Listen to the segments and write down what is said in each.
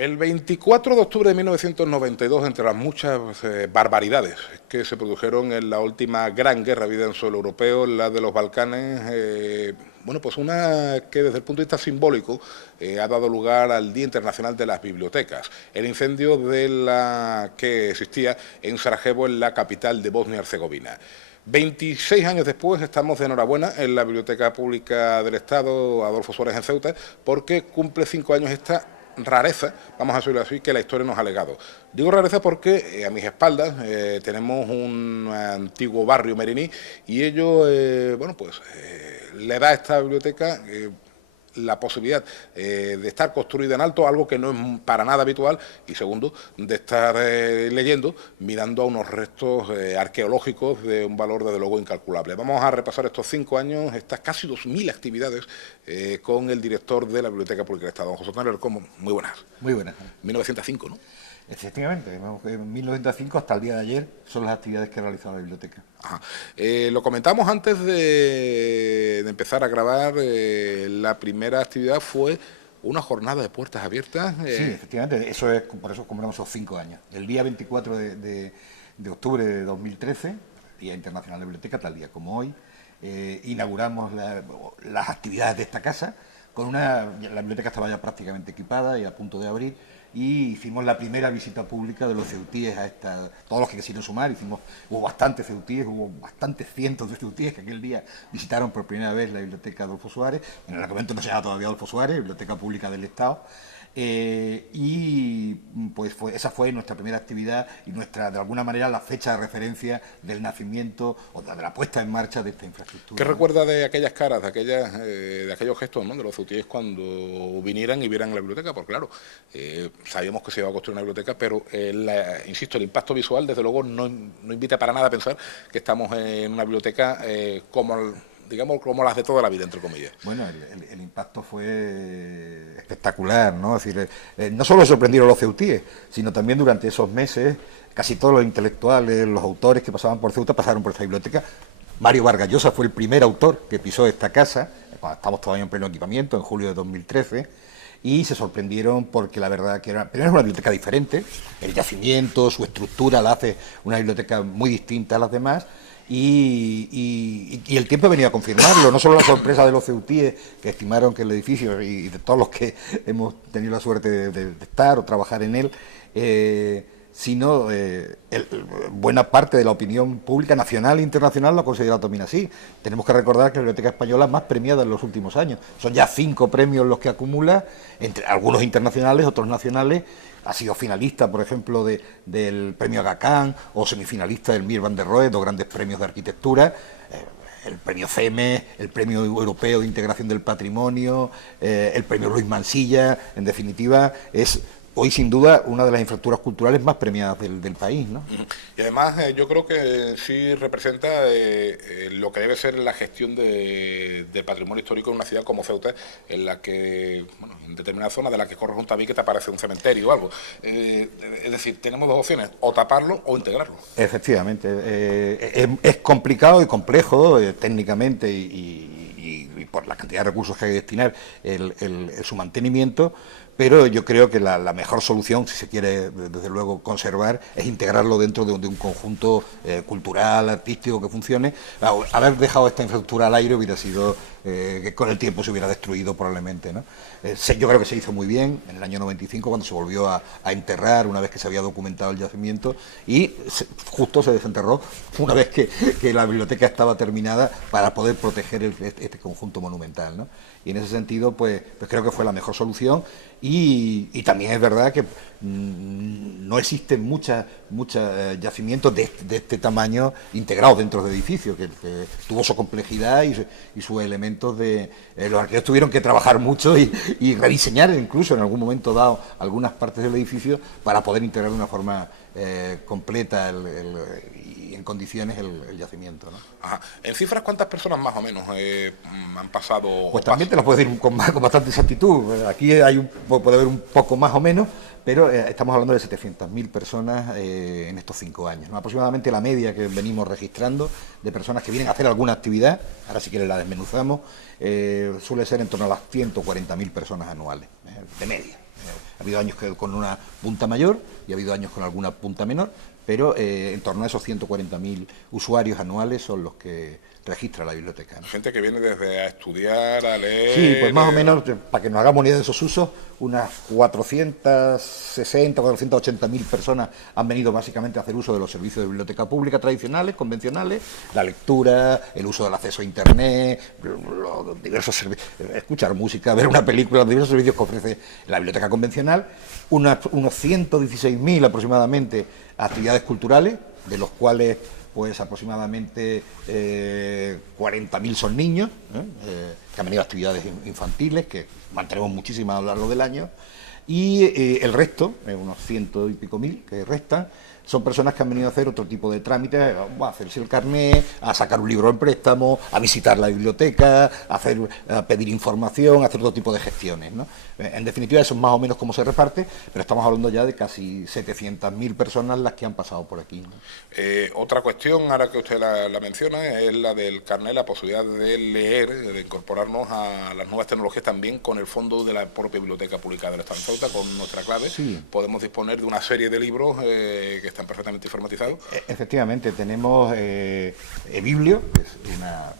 El 24 de octubre de 1992, entre las muchas barbaridades que se produjeron en la última gran guerra habida en suelo europeo, la de los Balcanes, bueno, pues una que desde el punto de vista simbólico ha dado lugar al Día Internacional de las Bibliotecas, el incendio de la que existía en Sarajevo, en la capital de Bosnia-Herzegovina. 26 años después estamos de enhorabuena en la Biblioteca Pública del Estado Adolfo Suárez en Ceuta, porque cumple 5 años esta rareza, vamos a decirlo así, que la historia nos ha legado. Digo rareza porque a mis espaldas tenemos un antiguo barrio meriní y ello, bueno, pues le da a esta biblioteca la posibilidad de estar construida en alto, algo que no es para nada habitual, y segundo, de estar leyendo, mirando a unos restos arqueológicos de un valor desde luego incalculable. Vamos a repasar estos 5 años, estas casi 2000 actividades con el director de la Biblioteca Pública del Estado, don José Antonio Alarcón. Muy buenas. Muy buenas. 1905, ¿no? Efectivamente, en 1905 hasta el día de ayer son las actividades que ha realizado la biblioteca. Ajá. Lo comentamos antes de empezar a grabar, la primera actividad fue una jornada de puertas abiertas. Sí, efectivamente, eso es, por eso conmemoramos esos 5 años. El día 24 de octubre de 2013, Día Internacional de la Biblioteca, tal día como hoy, inauguramos las actividades de esta casa. La biblioteca estaba ya prácticamente equipada y a punto de abrir, y hicimos la primera visita pública de los ceutíes a todos los que quisieron sumar. Hubo bastantes ceutíes, hubo bastantes cientos de ceutíes que aquel día visitaron por primera vez la Biblioteca Adolfo Suárez. En el momento no se llama todavía Adolfo Suárez, Biblioteca Pública del Estado. Y pues esa fue nuestra primera actividad y de alguna manera, la fecha de referencia del nacimiento o de la puesta en marcha de esta infraestructura. ¿Qué recuerda de aquellas caras, de aquellos gestos, ¿no?, de los ceutíes cuando vinieran y vieran la biblioteca? Porque claro, sabíamos que se iba a construir una biblioteca, pero insisto, el impacto visual desde luego no invita para nada a pensar que estamos en una biblioteca digamos, como las de toda la vida, entre comillas. Bueno, el impacto fue espectacular, ¿no? Es decir, no solo sorprendieron los ceutíes, sino también durante esos meses casi todos los intelectuales, los autores que pasaban por Ceuta pasaron por esta biblioteca. Mario Vargas Llosa fue el primer autor que pisó esta casa, cuando estamos todavía en pleno equipamiento, en julio de 2013, y se sorprendieron porque la verdad que primero es una biblioteca diferente, el yacimiento, su estructura la hace una biblioteca muy distinta a las demás. Y el tiempo ha venido a confirmarlo, no solo la sorpresa de los ceutíes, que estimaron que el edificio, y de todos los que hemos tenido la suerte de estar o trabajar en él, sino buena parte de la opinión pública nacional e internacional lo ha considerado también así. Tenemos que recordar que la Biblioteca Española más premiada en los últimos años. Son ya 5 premios los que acumula, entre algunos internacionales, otros nacionales. Ha sido finalista, por ejemplo, del premio Aga Khan, o semifinalista del Mir van der Rohe, 2 grandes premios de arquitectura, el premio CEME, el premio Europeo de Integración del Patrimonio, el premio Luis Mansilla. En definitiva, es hoy sin duda una de las infraestructuras culturales más premiadas del país, ¿no? Y además yo creo que sí representa lo que debe ser la gestión del patrimonio histórico en una ciudad como Ceuta, en la que, bueno, en determinada zona de la que corre un tabique te aparece un cementerio o algo. Es decir, tenemos 2 opciones, o taparlo o integrarlo. Efectivamente, es complicado y complejo técnicamente y por la cantidad de recursos que hay que destinar su mantenimiento. Pero yo creo que la mejor solución, si se quiere desde luego conservar, es integrarlo dentro de un conjunto cultural, artístico que funcione. Haber dejado esta infraestructura al aire hubiera sido que con el tiempo se hubiera destruido probablemente, ¿no? Yo creo que se hizo muy bien en el año 95, cuando se volvió a enterrar, una vez que se había documentado el yacimiento, y justo se desenterró una vez que la biblioteca estaba terminada, para poder proteger este conjunto monumental, ¿no? Y en ese sentido, pues creo que fue la mejor solución. Y también es verdad que no existen muchos yacimientos de este tamaño integrados dentro de edificios, que tuvo su complejidad y sus elementos los arquitectos tuvieron que trabajar mucho y rediseñar incluso en algún momento dado algunas partes del edificio para poder integrar de una forma completa y en condiciones el yacimiento, ¿no? Ajá. En cifras, ¿cuántas personas más o menos han pasado? Pues también te lo puedo decir con bastante exactitud. Aquí puede haber un poco más o menos, pero estamos hablando de 700.000 personas en estos 5 años, ¿no? Aproximadamente la media que venimos registrando de personas que vienen a hacer alguna actividad, ahora si quieres la desmenuzamos, suele ser en torno a las 140.000 personas anuales, de media. Ha habido años con una punta mayor y ha habido años con alguna punta menor, pero en torno a esos 140.000 usuarios anuales son los que registra la biblioteca, ¿no? Gente que viene desde a estudiar, a leer... Sí, pues más o menos, para que nos hagamos una idea de esos usos, unas 460, 480.000 personas han venido básicamente a hacer uso de los servicios de biblioteca pública tradicionales, convencionales, la lectura, el uso del acceso a Internet, los diversos servicios, escuchar música, ver una película, los diversos servicios que ofrece la biblioteca convencional, unos 116.000 aproximadamente actividades culturales, de los cuales pues aproximadamente 40.000 son niños, que han venido a actividades infantiles, que mantenemos muchísimas a lo largo del año, y el resto, unos 100 y pico mil que restan, son personas que han venido a hacer otro tipo de trámites, a hacerse el carné, a sacar un libro en préstamo, a visitar la biblioteca, a pedir información, a hacer otro tipo de gestiones, ¿no? En definitiva, eso es más o menos cómo se reparte, pero estamos hablando ya de casi 700.000 personas las que han pasado por aquí, ¿no? Otra cuestión, ahora que usted la menciona, es la del carné, la posibilidad de leer, de incorporarnos a las nuevas tecnologías también con el fondo de la propia Biblioteca Pública del Estado de Ceuta, con nuestra clave. Sí. Podemos disponer de una serie de libros que están perfectamente informatizados. Efectivamente, tenemos eBiblio, que es una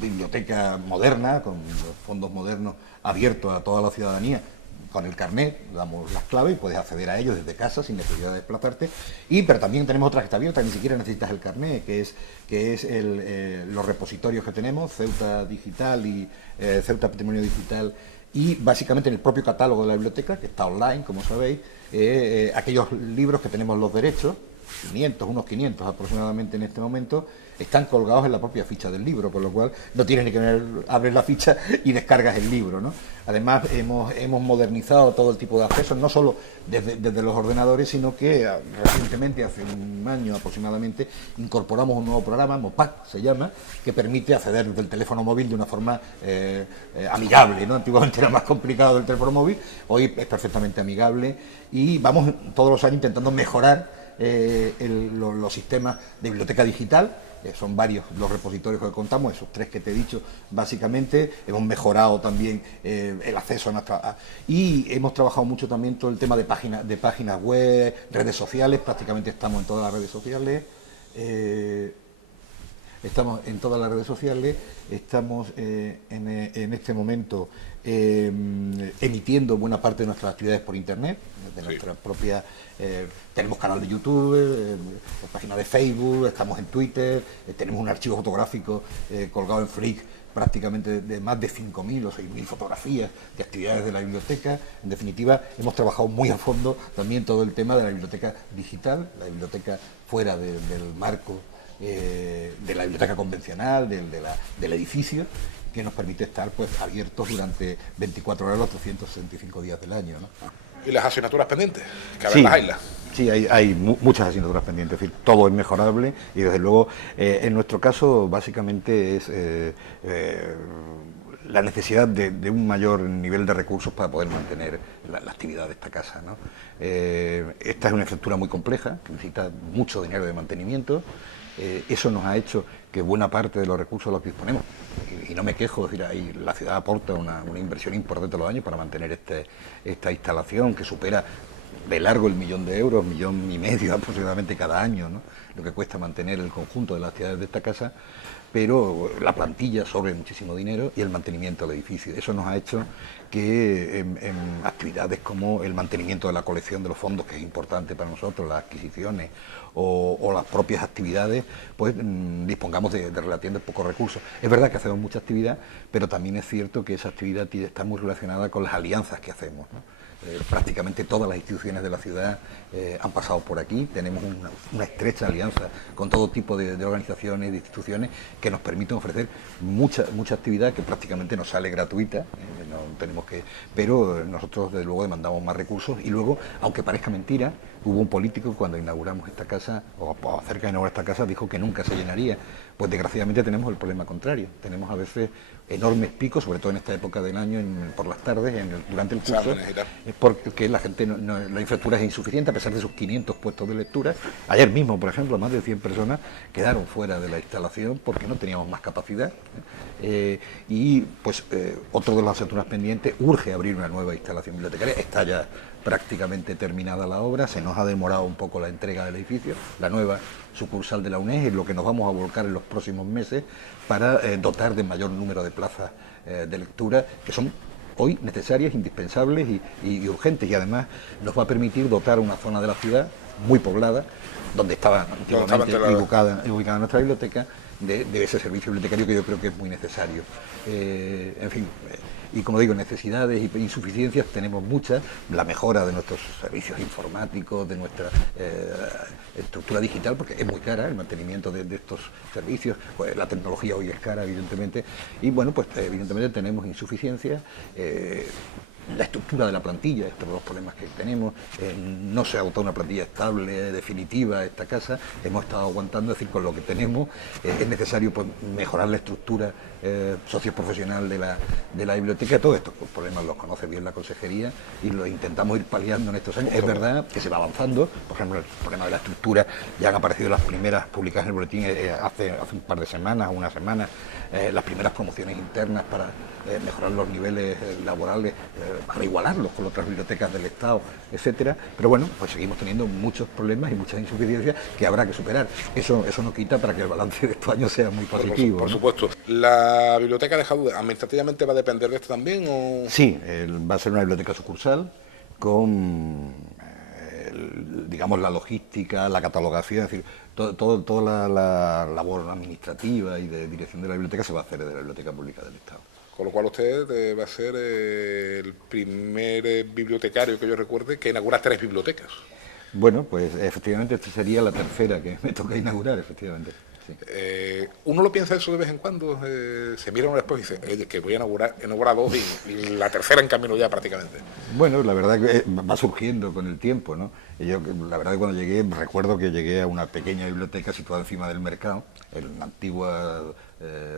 biblioteca moderna, con los fondos modernos abiertos a toda la ciudadanía. Con el carnet damos las claves y puedes acceder a ellos desde casa sin necesidad de desplazarte. Pero también tenemos otra que está abierta, ni siquiera necesitas el carnet, que es los repositorios que tenemos, Ceuta Digital y Ceuta Patrimonio Digital, y básicamente en el propio catálogo de la biblioteca, que está online, como sabéis, aquellos libros que tenemos los derechos, unos 500 aproximadamente en este momento, están colgados en la propia ficha del libro, por lo cual no tienes ni que abres la ficha y descargas el libro, ¿no? Además, hemos modernizado todo el tipo de accesos, no solo desde los ordenadores, sino que recientemente, hace un año aproximadamente, incorporamos un nuevo programa, MOPAC se llama, que permite acceder desde el teléfono móvil de una forma amigable, ¿no? Antiguamente era más complicado del teléfono móvil, hoy es perfectamente amigable y vamos todos los años intentando mejorar los sistemas de biblioteca digital. Son varios los repositorios que contamos, esos 3 que te he dicho básicamente. Hemos mejorado también el acceso a nuestra... Y hemos trabajado mucho también todo el tema de páginas web, redes sociales, prácticamente estamos en todas las redes sociales. Estamos en todas las redes sociales, estamos en este momento emitiendo buena parte de nuestras actividades por internet, de nuestra propia... tenemos canal de YouTube, página de Facebook, estamos en Twitter, tenemos un archivo fotográfico colgado en Flickr prácticamente de más de 5.000 o 6.000 fotografías de actividades de la biblioteca. En definitiva, hemos trabajado muy a fondo también todo el tema de la biblioteca digital, la biblioteca fuera del marco de la biblioteca convencional, del edificio, que nos permite estar pues abiertos durante 24 horas los 365 días del año, ¿no? ¿Y las asignaturas pendientes? Que a sí, las haylas. Sí, hay muchas asignaturas pendientes, es decir, todo es mejorable y desde luego en nuestro caso básicamente es la necesidad de un mayor nivel de recursos para poder mantener la actividad de esta casa, ¿no? Esta es una estructura muy compleja, que necesita mucho dinero de mantenimiento. Eso nos ha hecho que buena parte de los recursos los que disponemos, y no me quejo, es decir, la ciudad aporta una inversión importante todos los años para mantener esta instalación que supera de largo el 1.000.000 de euros, 1.5 millones aproximadamente cada año, ¿no? Lo que cuesta mantener el conjunto de las actividades de esta casa, pero la plantilla sobre muchísimo dinero y el mantenimiento del edificio. Eso nos ha hecho que en actividades como el mantenimiento de la colección de los fondos, que es importante para nosotros, las adquisiciones o las propias actividades, pues dispongamos de relativamente pocos recursos. Es verdad que hacemos mucha actividad, pero también es cierto que esa actividad está muy relacionada con las alianzas que hacemos, ¿no? Prácticamente todas las instituciones de la ciudad han pasado por aquí, tenemos una estrecha alianza con todo tipo de organizaciones, de instituciones que nos permiten ofrecer mucha actividad que prácticamente nos sale gratuita, no tenemos que, pero nosotros desde luego demandamos más recursos y luego, aunque parezca mentira, hubo un político cuando inauguramos esta casa, o cerca de inaugurar esta casa, dijo que nunca se llenaría. Pues desgraciadamente tenemos el problema contrario, tenemos a veces enormes picos, sobre todo en esta época del año, por las tardes, durante el curso, porque la gente la infraestructura es insuficiente a pesar de sus 500 puestos de lectura. Ayer mismo, por ejemplo, más de 100 personas quedaron fuera de la instalación porque no teníamos más capacidad. Y pues otro de las asignaturas pendientes, urge abrir una nueva instalación bibliotecaria, está ya prácticamente terminada la obra, se nos ha demorado un poco la entrega del edificio, la nueva sucursal de la UNED es lo que nos vamos a volcar en los próximos meses para dotar de mayor número de plazas de lectura, que son hoy necesarias, indispensables y urgentes, y además nos va a permitir dotar una zona de la ciudad muy poblada, donde estaba antiguamente ubicada nuestra biblioteca, de ese servicio bibliotecario que yo creo que es muy necesario. En fin, y como digo, necesidades y insuficiencias tenemos muchas. La mejora de nuestros servicios informáticos, de nuestra estructura digital, porque es muy cara el mantenimiento de estos servicios, pues la tecnología hoy es cara, evidentemente, y bueno, pues evidentemente tenemos insuficiencias. La estructura de la plantilla, estos son los problemas que tenemos, no se ha agotado una plantilla estable, definitiva, esta casa, hemos estado aguantando, es decir, con lo que tenemos, es necesario pues, mejorar la estructura socioprofesional de la biblioteca. Todos estos problemas los conoce bien la consejería y los intentamos ir paliando en estos años. Es verdad que se va avanzando, por ejemplo, el problema de la estructura, ya han aparecido las primeras publicadas en el boletín hace un par de semanas, una semana, las primeras promociones internas para mejorar los niveles laborales, para igualarlos con otras bibliotecas del Estado, etcétera. Pero bueno, pues seguimos teniendo muchos problemas y muchas insuficiencias que habrá que superar. Eso no quita para que el balance de estos años sea muy positivo. Por supuesto. ¿La biblioteca de Jadú administrativamente va a depender de esto también? ¿O? Sí, va a ser una biblioteca sucursal con digamos la logística, la catalogación, es decir, toda la labor administrativa y de dirección de la biblioteca se va a hacer de la Biblioteca Pública del Estado. Con lo cual usted va a ser el primer bibliotecario que yo recuerde que inaugura 3 bibliotecas. Bueno, pues efectivamente esta sería la tercera que me toca inaugurar, efectivamente. Sí. Uno lo piensa eso de vez en cuando, se mira uno después y dice, oye, que voy a inaugurar 2 y la tercera en camino ya prácticamente. Bueno, la verdad que va surgiendo con el tiempo, ¿no? Yo, la verdad que cuando llegué, recuerdo que llegué a una pequeña biblioteca situada encima del mercado, en la antigua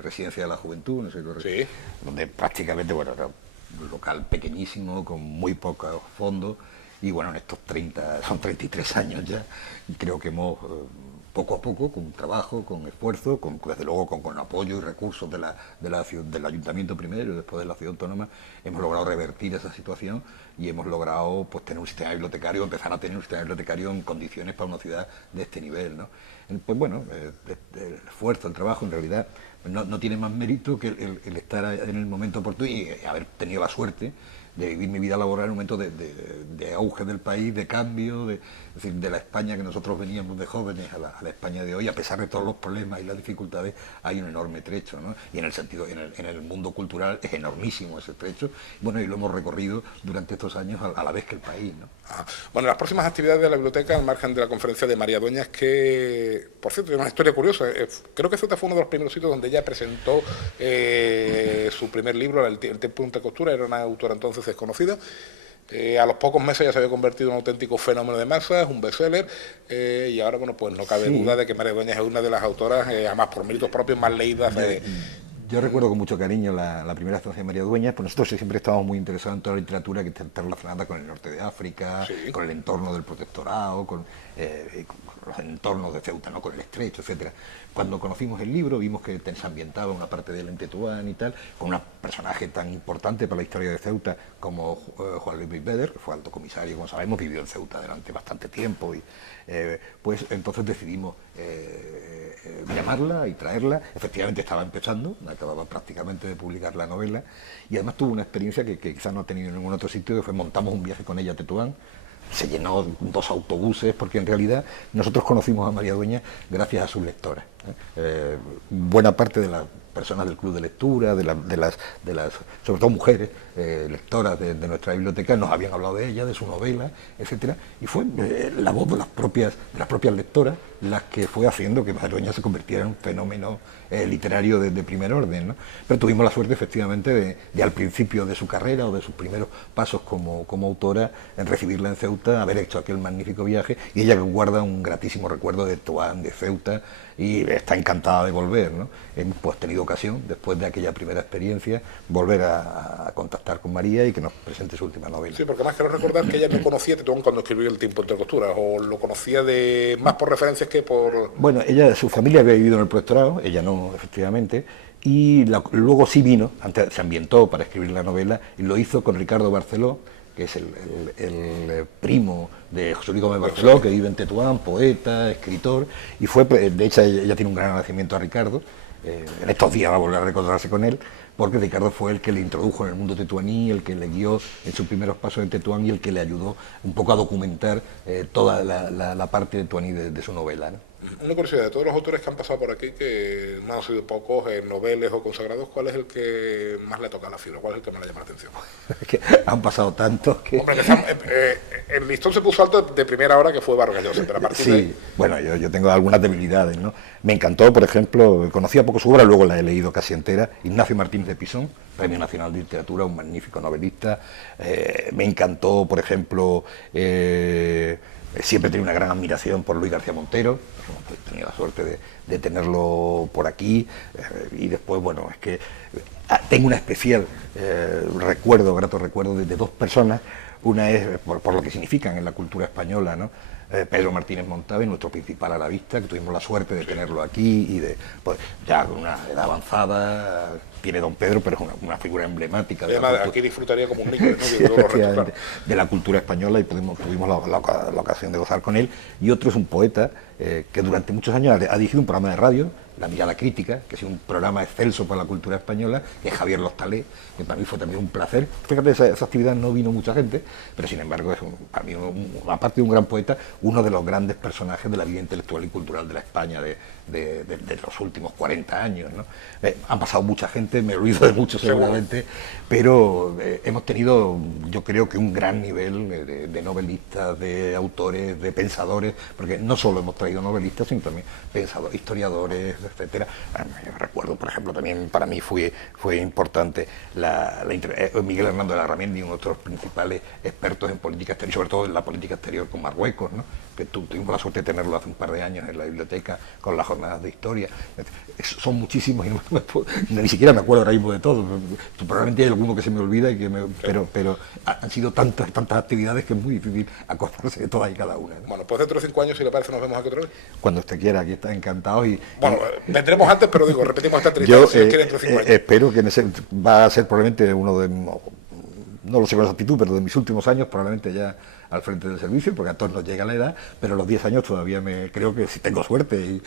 residencia de la juventud, no sé qué, sí, donde prácticamente, bueno, era un local pequeñísimo, con muy pocos fondos, y bueno, en estos 33 años ya, creo que hemos, poco a poco, con trabajo, con esfuerzo, desde luego con apoyo y recursos del ayuntamiento primero y después de la ciudad autónoma, hemos logrado revertir esa situación y hemos logrado pues tener un sistema bibliotecario, empezar a tener un sistema bibliotecario en condiciones para una ciudad de este nivel, ¿no? Pues bueno, el esfuerzo, el trabajo, en realidad no tiene más mérito que el estar en el momento oportuno y haber tenido la suerte de vivir mi vida laboral en un momento de auge del país, de cambio, es decir, de la España que nosotros veníamos de jóvenes a la España de hoy. A pesar de todos los problemas y las dificultades, hay un enorme trecho, ¿no? Y en el sentido, en el mundo cultural es enormísimo ese trecho. Bueno, y lo hemos recorrido durante estos años a la vez que el país, ¿no? Bueno, las próximas actividades de la biblioteca, al margen de la conferencia de María Dueñas, que, por cierto, es una historia curiosa. Creo que Ceuta fue uno de los primeros sitios donde ella presentó su primer libro, El tiempo de costura, era una autora entonces desconocida. A los pocos meses ya se había convertido en un auténtico fenómeno de masas, un bestseller, y ahora, bueno, pues no cabe duda de que María Dueñas es una de las autoras, además por méritos propios, más leídas Yo recuerdo con mucho cariño la primera estancia de María Dueñas, pues nosotros siempre estábamos muy interesados en toda la literatura que está relacionada con el norte de África, sí, con el entorno del protectorado, con los entornos de Ceuta, ¿no? Con el estrecho, etcétera. Cuando conocimos el libro vimos que se ambientaba una parte de él en Tetuán y tal, con un personaje tan importante para la historia de Ceuta como Juan Luis Beder, que fue alto comisario, como sabemos, vivió en Ceuta durante bastante tiempo y pues entonces decidimos llamarla y traerla. Efectivamente estaba empezando, acababa prácticamente de publicar la novela y además tuvo una experiencia que quizás no ha tenido en ningún otro sitio, que fue montamos un viaje con ella a Tetuán. Se llenó 2 autobuses, porque en realidad nosotros conocimos a María Dueñas gracias a sus lectoras. Buena parte de las personas del club de lectura, de las sobre todo mujeres lectoras de nuestra biblioteca, nos habían hablado de ella, de su novela, etcétera, y fue la voz de las propias lectoras las que fue haciendo que María Dueñas se convirtiera en un fenómeno literario de primer orden, ¿no? Pero tuvimos la suerte efectivamente de al principio de su carrera o de sus primeros pasos como autora, en recibirla en Ceuta, haber hecho aquel magnífico viaje, y ella guarda un gratísimo recuerdo de Tetuán, de Ceuta, y está encantada de volver, ¿no? Hemos pues tenido ocasión, después de aquella primera experiencia, volver a contactar con María y que nos presente su última novela. Sí, porque más quiero recordar que ella no conocía Tetuán cuando escribió El tiempo entre costuras, o lo conocía más por referencias que por... Bueno, su familia había vivido en el protectorado, ella no, efectivamente, y luego sí vino, antes se ambientó para escribir la novela, y lo hizo con Ricardo Barceló, que es el primo de José Luis Gómez Barceló, que vive en Tetuán, poeta, escritor, y fue, de hecho, ella tiene un gran agradecimiento a Ricardo. En estos días va a volver a reencontrarse con él, porque Ricardo fue el que le introdujo en el mundo tetuaní, el que le guió en sus primeros pasos en Tetuán y el que le ayudó un poco a documentar toda la parte tetuaní de su novela, ¿no? Una curiosidad, de todos los autores que han pasado por aquí, que no han sido pocos, noveles o consagrados, ¿cuál es el que más le toca la fibra? ¿Cuál es el que más le llama la atención? Es que han pasado tantos que... Hombre, el listón se puso alto de primera hora, que fue Vargas Llosa, pero a partir de ahí... Bueno, yo tengo algunas debilidades, ¿no? Me encantó, por ejemplo, conocía poco su obra, luego la he leído casi entera, Ignacio Martínez de Pisón, Premio Nacional de Literatura, un magnífico novelista. Me encantó, por ejemplo, siempre tenía una gran admiración por Luis García Montero, he tenido la suerte de tenerlo por aquí, y después, bueno, es que tengo una especial grato recuerdo de dos personas. Una es por lo que significan en la cultura española, ¿no? Pedro Martínez Montave, nuestro principal arabista, que tuvimos la suerte de tenerlo aquí y pues, ya con una edad avanzada, tiene don Pedro, pero es una figura emblemática. Aquí disfrutaría como un niño, ¿no? De la cultura española, y tuvimos la ocasión de gozar con él. Y otro es un poeta que durante muchos años ha dirigido un programa de radio, La Mirada Crítica, que es un programa excelso para la cultura española, que es Javier Lostalé, que para mí fue también un placer. Fíjate, esa actividad no vino mucha gente, pero sin embargo es para mí, aparte de un gran poeta, uno de los grandes personajes de la vida intelectual y cultural de la España de los últimos 40 años, ¿no? Han pasado mucha gente, me olvido de muchos seguramente, pero hemos tenido, yo creo que un gran nivel de novelistas, de autores, de pensadores, porque no solo hemos traído novelistas, sino también pensadores, historiadores, etcétera. Yo recuerdo, por ejemplo, también para mí fue importante Miguel Hernando de la Ramendi, uno de nuestros principales expertos en política exterior, sobre todo en la política exterior con Marruecos, ¿no? Que tuvimos la suerte de tenerlo hace un par de años en la biblioteca con las jornadas de historia. Son muchísimos y ni siquiera me acuerdo ahora mismo de todo. Probablemente hay alguno que se me olvida, pero han sido tantas actividades que es muy difícil acordarse de todas y cada una, ¿no? Bueno, pues dentro de 5 años, si le parece, nos vemos aquí otra vez. Cuando usted quiera, aquí está encantado. Bueno, vendremos antes, pero digo, repetimos esta entrevista, si quiere, dentro de 5 años. Espero que va a ser probablemente uno de, no lo sé con exactitud, pero de mis últimos años, probablemente ya al frente del servicio, porque a todos nos llega la edad, pero a los 10 años todavía creo que si tengo suerte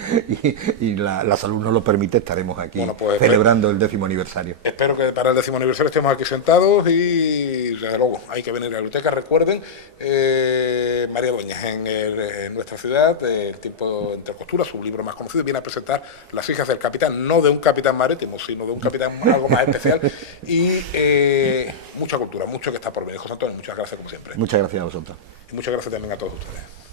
y la salud nos lo permite, estaremos aquí celebrando el 10º aniversario. Espero que para el 10º aniversario estemos aquí sentados y, desde luego, hay que venir a la biblioteca. Recuerden, María Dueñas, en nuestra ciudad, El tiempo entre costuras, su libro más conocido, viene a presentar Las hijas del capitán, no de un capitán marítimo, sino de un capitán algo más especial, y mucha cultura, mucho que está por venir. José Antonio, muchas gracias como siempre. Muchas gracias a vosotros. Y muchas gracias también a todos ustedes.